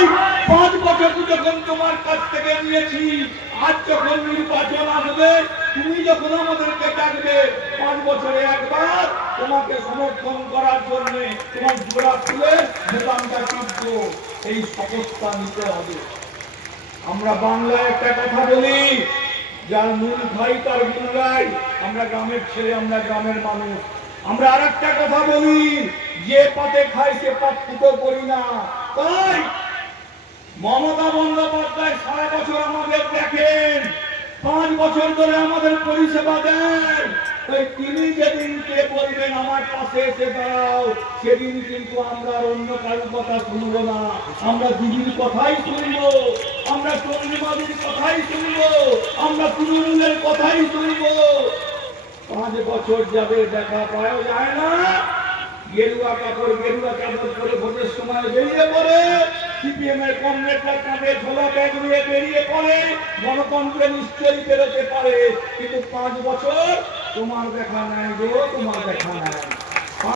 তাই পাঁচ বছর যখন তোমার কাছ থেকে নিয়েছি, আজ যখন নির্বাচন আসবে, তুমি যখন আমাদেরকে ডাকবে, পাঁচ বছরে একবার তোমাকে সমর্থন করার জন্য তোমার জোড়া টিপবো। এই শপথটা নিতে হবে। আমরা বাংলায় একটা কথা বলি, যার মূল ভাই তার মূল ভাই আমরা গ্রামের ছেলে, আমরা গ্রামের মানুষ। আমরা আর কথা বলি, যে পাতে খাই সে পাত ফুটো করি না। তাই মমতা বন্দ্যোপাধ্যায় সারা বছর আমাদের দেখেন। পাঁচ বছর ধরে আমাদের পরিষেবা দেন। তাই তিনি যেদিন কে বলবেন, আমার পাশে এসে দাঁড়াও। সেদিন কিন্তু আমরা অন্য কারোর কথা শুনব না। আমরা দিদির কথাই শুনব। আমরা চন্দ্রিমাদির কথাই শুনব। আমরা তৃণমূলের কথাই শুনব। পাঁচ বছর যাবে দেখা পাওয়া যায় না। গেরুয়া কাপড় গেরুয়া কাপড় করে ভোটের সময় বেরিয়ে পড়ে। সিপিএম এর কমরেডরা কাঁধে ঝোলা ব্যাগ নিয়ে পড়ে, গণতন্ত্রে নিশ্চয়ই বেরোতে পারে। কিন্তু পাঁচ বছর তোমার দেখা নাই গো, তোমার দেখা নাই।